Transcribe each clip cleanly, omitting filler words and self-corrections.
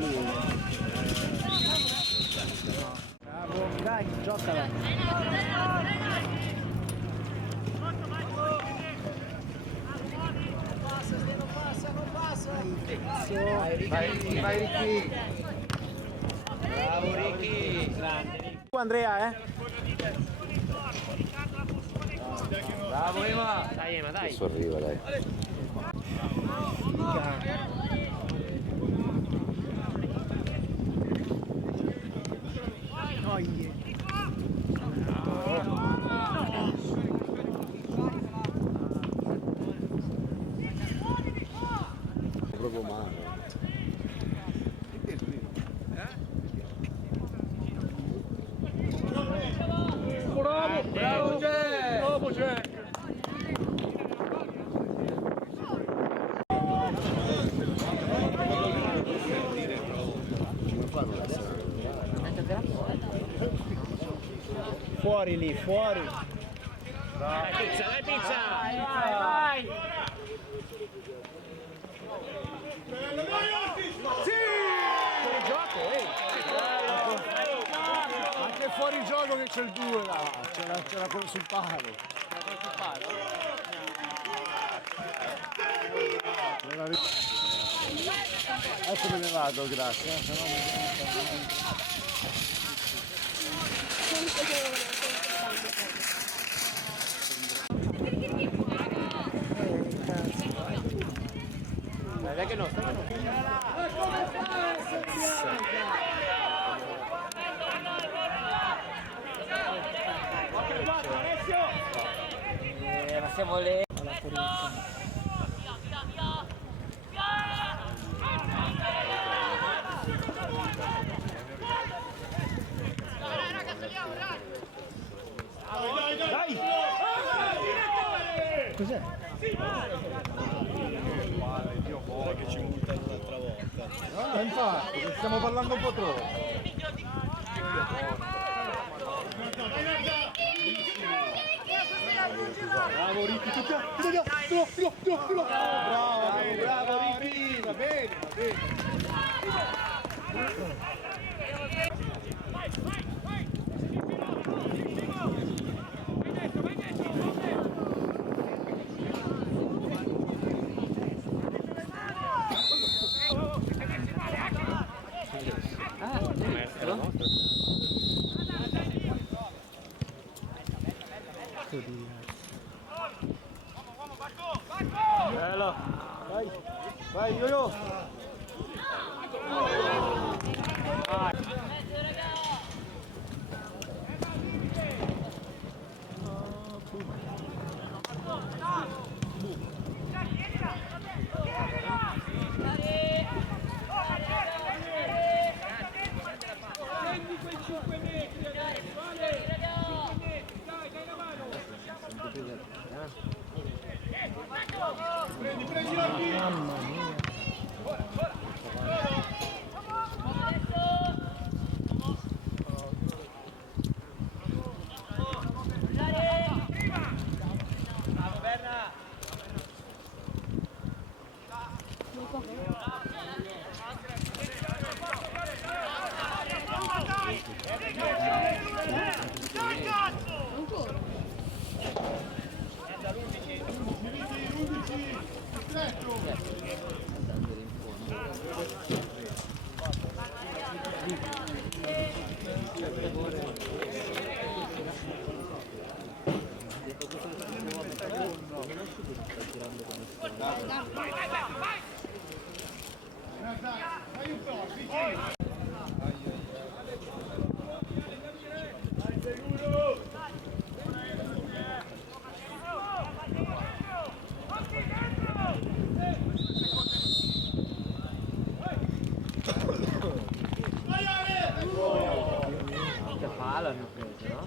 lì. Bravo, dai, giocala. Non passa. Vai Ricky. Bravo Ricky. Tu Andrea, Bravo Ema. Dai Ema, dai. Adesso arriva, dai. Proprio male. Bravo Jack. Bravo Jack. Fuori lì, fuori. Dai pizza, dai pizza. Vai. Fuori gioco, anche fuori gioco che c'è il 2 là. C'era quello sul palo. Adesso me ne vado, grazie. Dai che no, stai che no. Ma siamo lì. Dai. Cos'è? Che ci butta un'altra volta. Infatti, stiamo parlando un po' troppo. Bravo Ricky, tiro. Bravo Ricky, va bene. Bello. Vai, Yo-Yo. Prendi quei 5 metri adesso, vale? 5 metri, dai una mano. Prendi la via. Mamma mia. Bravo Berna. Dai cazzo! Che palo hanno preso, no?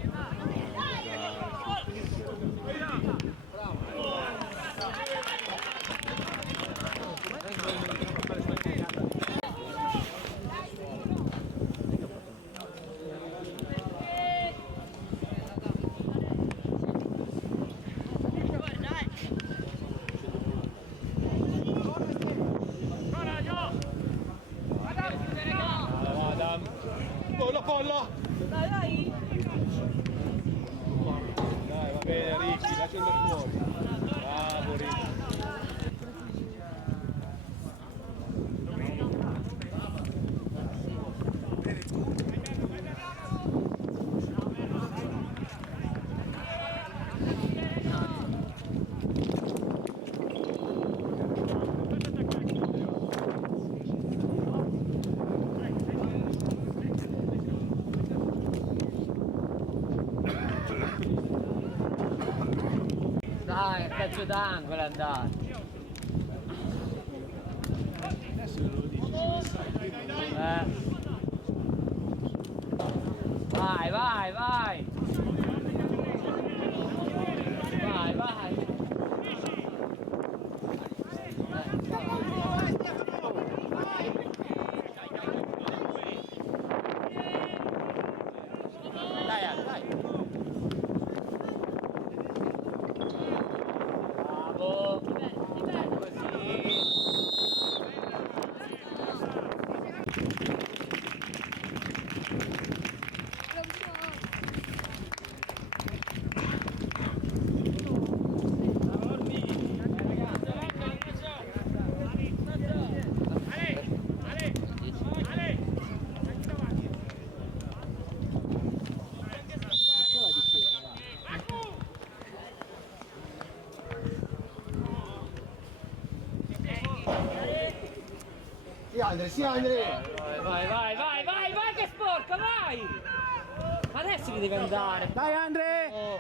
Dai, calcio d'angolo è andato. Adesso lo dici, Vai, vai, vai. Vai, vai. Dai, dai. Bravo. Così. Sì, Andre! Vai, vai, vai, vai, vai che sporca, vai! Ma adesso che devi andare. Dai Andre! Oh.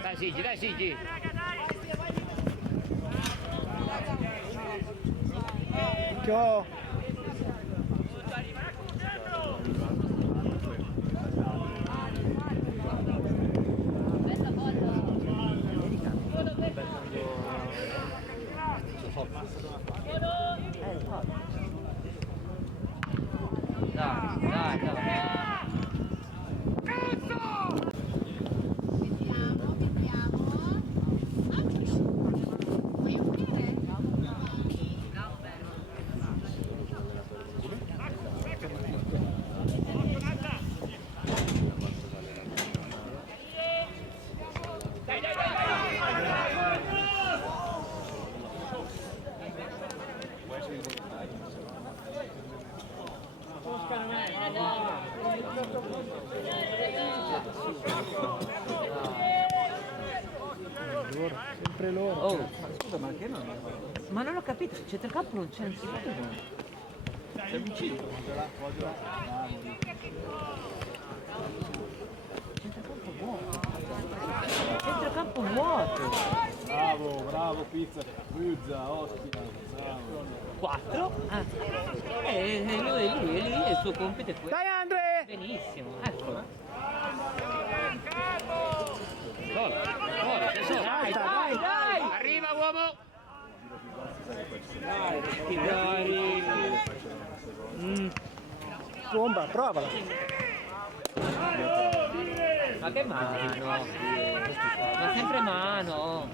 Dai Sigi, dai Sigi. Ciao! Dai, dai, dai. Vuoi uscire? Sempre loro. Oh, scusa, ma che non? Ma non ho capito, il centrocampo non c'è nessuno. Sei vicino. Centrocampo vuoto. Centrocampo vuoto. Bravo, bravo, pizza, ostia, bravo. 4? E lui, il suo compito è quello. Dai Andre! Benissimo, ecco. Gol, dai, dai, dai! Arriva uomo! Bomba, provala. Ma che mano? Ma sempre mano.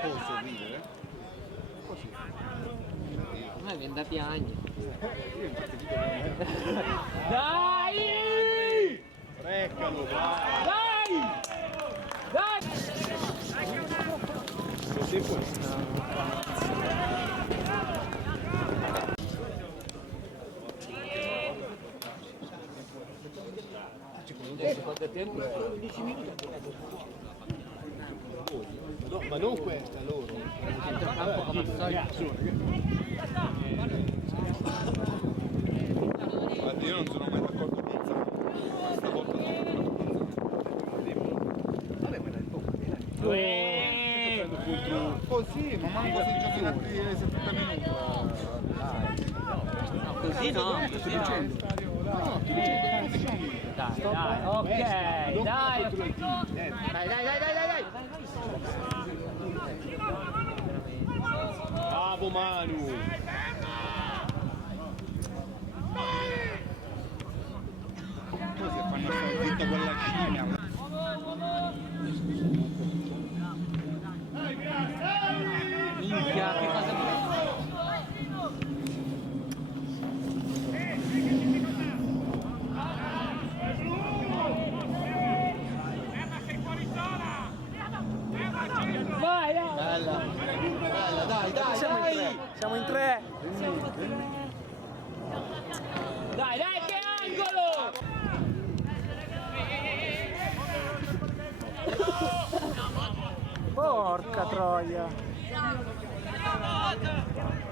Posso ridere? Così. A me viene da piangere. Dai! Reccalo, vai! Dai! Dai! Sei fuori. Secondo tempo 15 minuti. No, ma non questa, loro. Centrocampo come al solito. Guarda, io non sono mai d'accordo con Zan. Stavolta no. Vabbè, ma dai, oh sì, ma manco se giochi altri 70 minuti. Così no, così no. Dai, dai, ok, dai. Dai. Bravo Manu. Così fanno stare zitta quella scimmia. Minchia, che cosa vai, dai! Bella, dai. Siamo in tre. Dai, che angolo! Oh, Porca troia.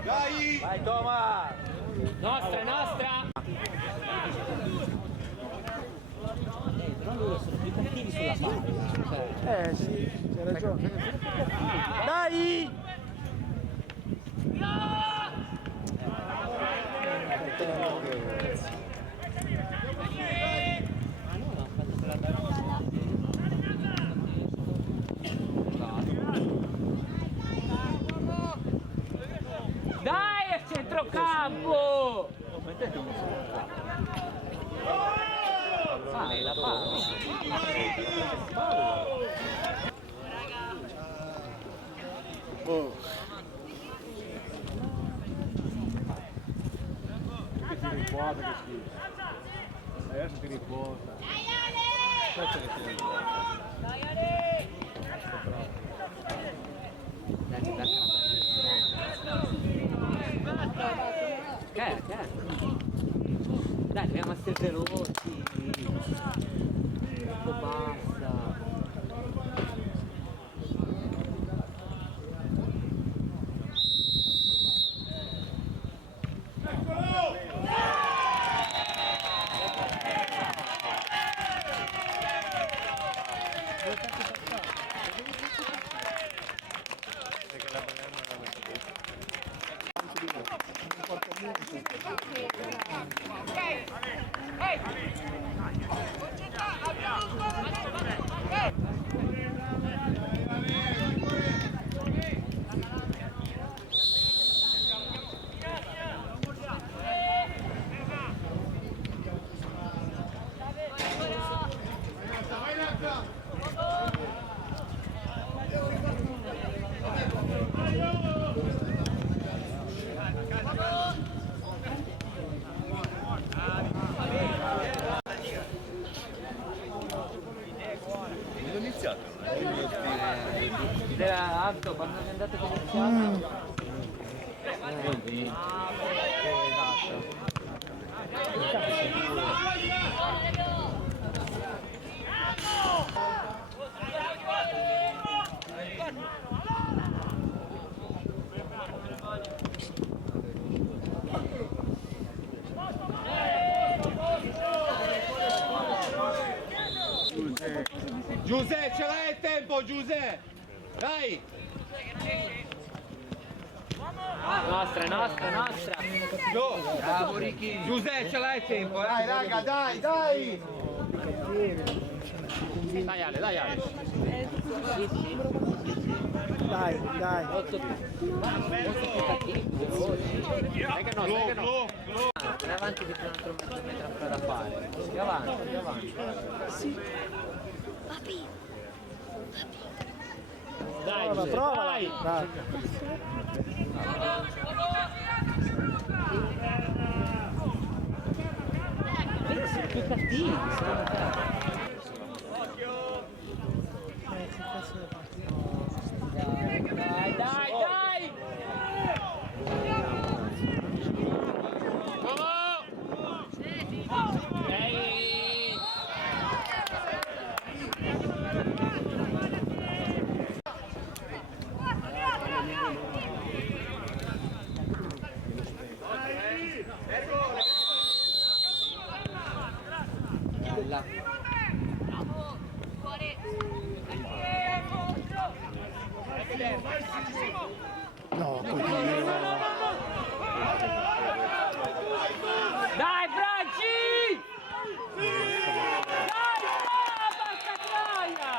Dai! Vai Toma! Nostra, nostra! Però loro sono più cattivi sulla palla. Sì, c'hai ragione. Dai! Dai, a centrocampo! Fai la palla. Che ti riposa, che schifo. Adesso ti riposa. Che? Dai, dobbiamo essere veloci. Basta. Era alto quando è andato con iniziato. Giuseppe, ce l'hai il tempo, Giuseppe! Dai! Nostra. Bravo Ricky! Giuseppe, ce l'hai il tempo, Dai raga, dai! Dai Ale. Dai! Molto più cattivi, veloci. Dai che no. Vai avanti che c'è un altro mezzo metro ancora da fare. Più avanti. Dai, Prova! dai. Dai. Vedi, sono più cattivi, secondo te. Dai! Bella. No, Dai, Franci! Dai, porca troia!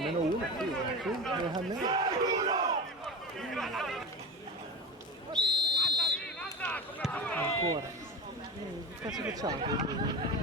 meno uno, sì, a me. Ancora. Che cazzo facciamo?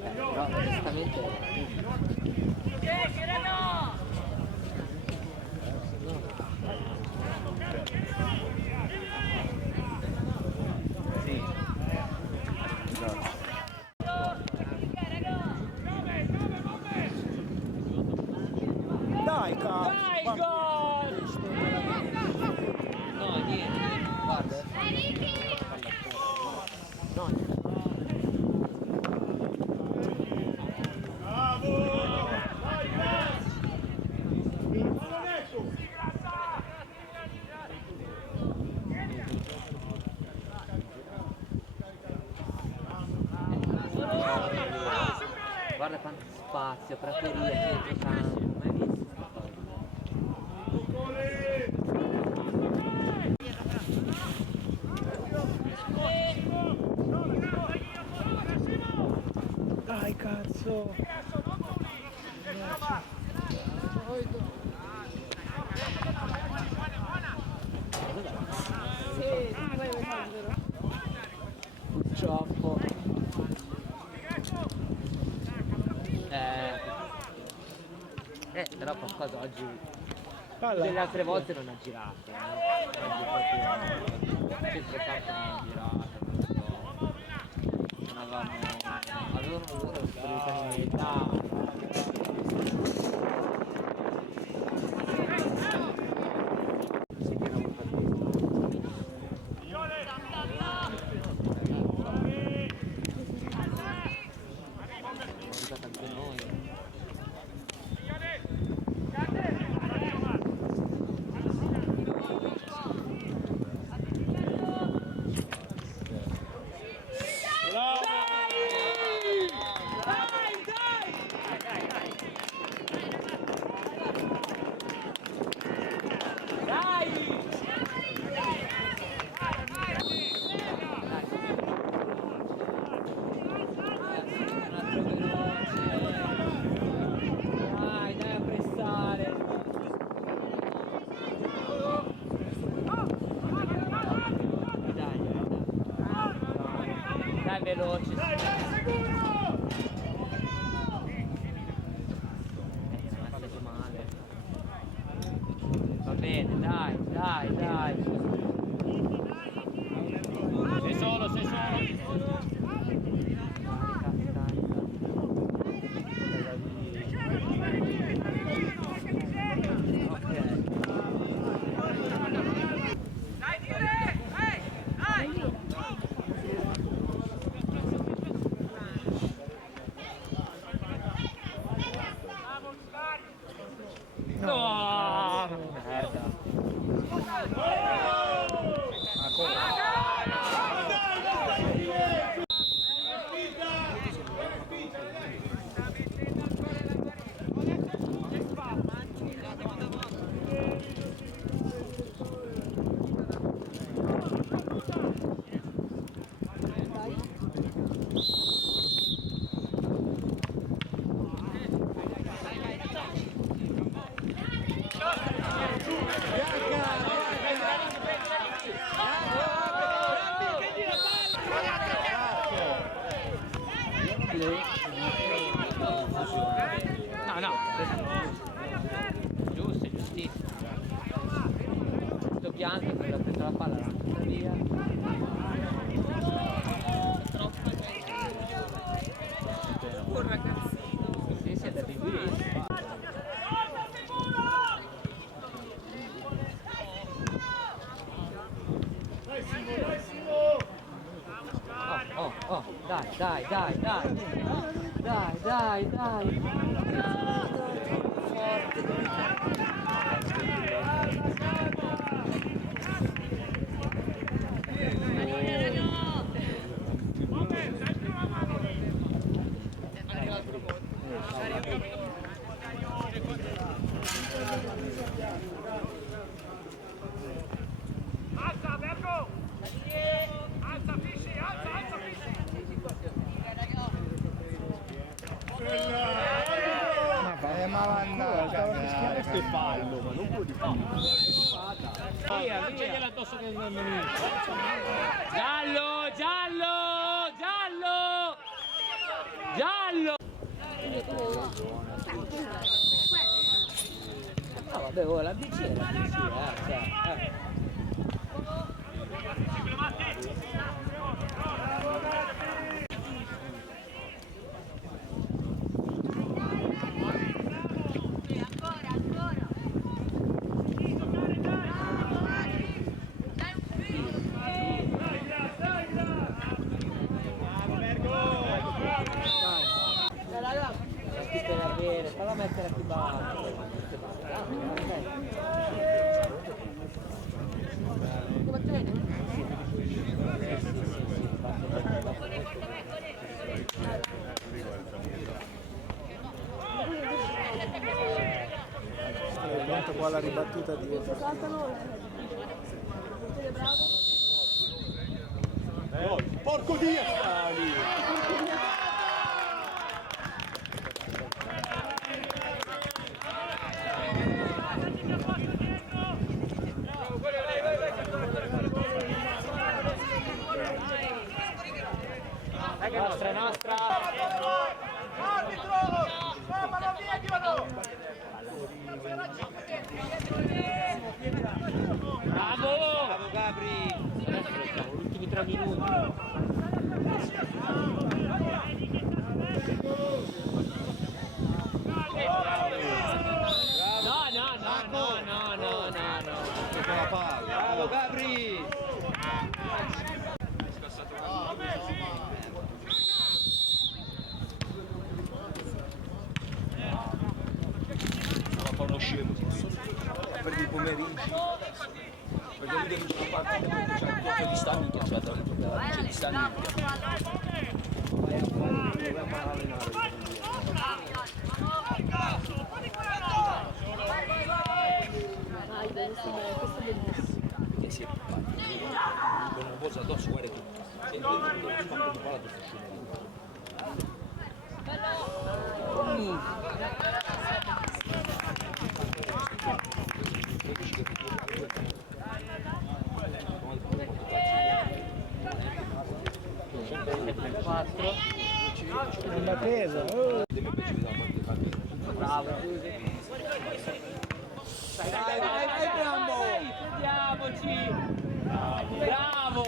Però onestamente sì. Dai, cazzo! Dai, gol! No, niente, guarda. No, niente. Guarda quanto spazio, prateria, centro campo, mai visto sta cosa? Dai, cazzo! Purtroppo. Però qualcosa oggi delle altre volte non ha girato. Oggi proprio il centrocampo non ha girato. Non avevamo loro disponibilità. Dai veloci. Male. Va bene, dai. Sei solo. No! Merda. No, giustissimo. Sto bianco che ha preso la palla, l'ha buttata via. Un ragazzino. Sì, è da bimbolissimo. Oh, dai. Alza, Bergo! Alza, Fisci, alza, Fisci! Ma mannaggia! via, via. Addosso che non giallo, giallo, giallo, giallo. No, vabbè, oh, la BC è la BC, cioè, falla mettere più basso. Guarda qua la ribattuta dietro. Porco Dio! Nostra, nostra. Arbitro! Mamma mia, Bravo! Bravo Gabri! Ultimi 3 minuti. No. Bravo Gabri! Ma fa uno scemo per i pomeriggi. Perché lui deve giocare c'è un po' di stamina che c'è da giocare, c'è di stamina. Perché si è con una cosa addosso, guarda che c'è il palla di La presa. Bravo. Dai, Gambo! Vediamoci! Bravo!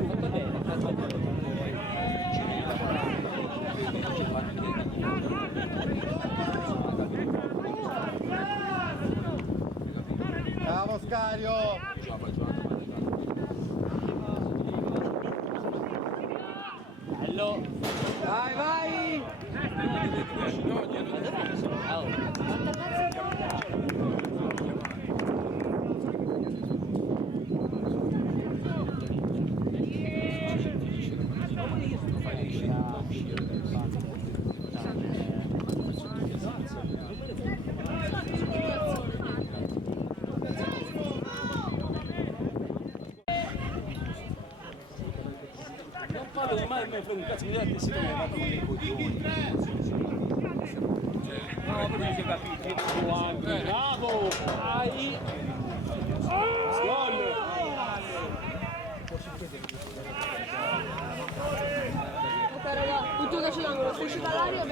Molto bene, Bravo Scario! bello! Vai! Mai me frega un cazzo di te, si trova con dei coglioni. No, perché si è capito. Bravo! Vai! Gol! Ok raga, tutto che ce l'hanno, se uscita all'aria.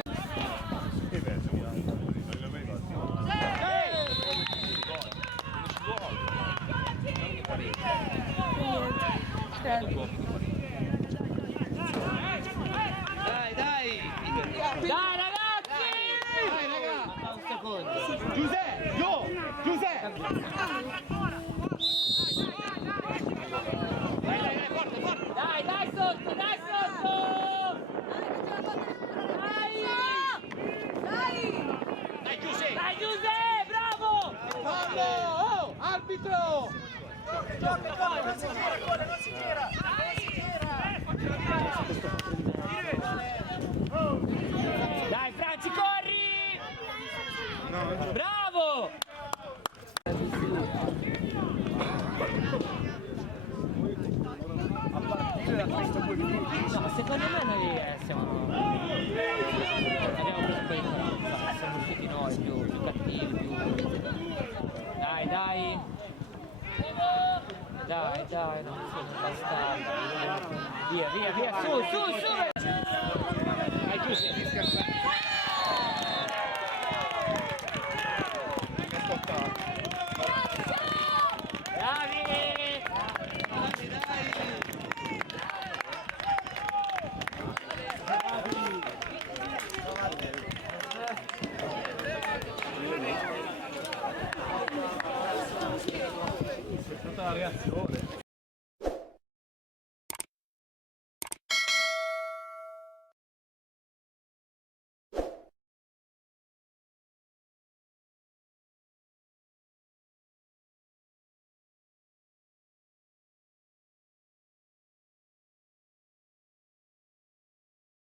Dai ragazzi! Dai raga! Un secondo! Giuseppe! Giuseppe! Dai sotto! Dai Giuseppe! Bravo! Fallo! Oh! Arbitro! Non si gira! Dai Franci, corri! Bravo! No, secondo me noi abbiamo preso poi siamo usciti noi più cattivi, più Dai, non sono bastardo. Via, su! Vai Giuseppe. È stata la reazione.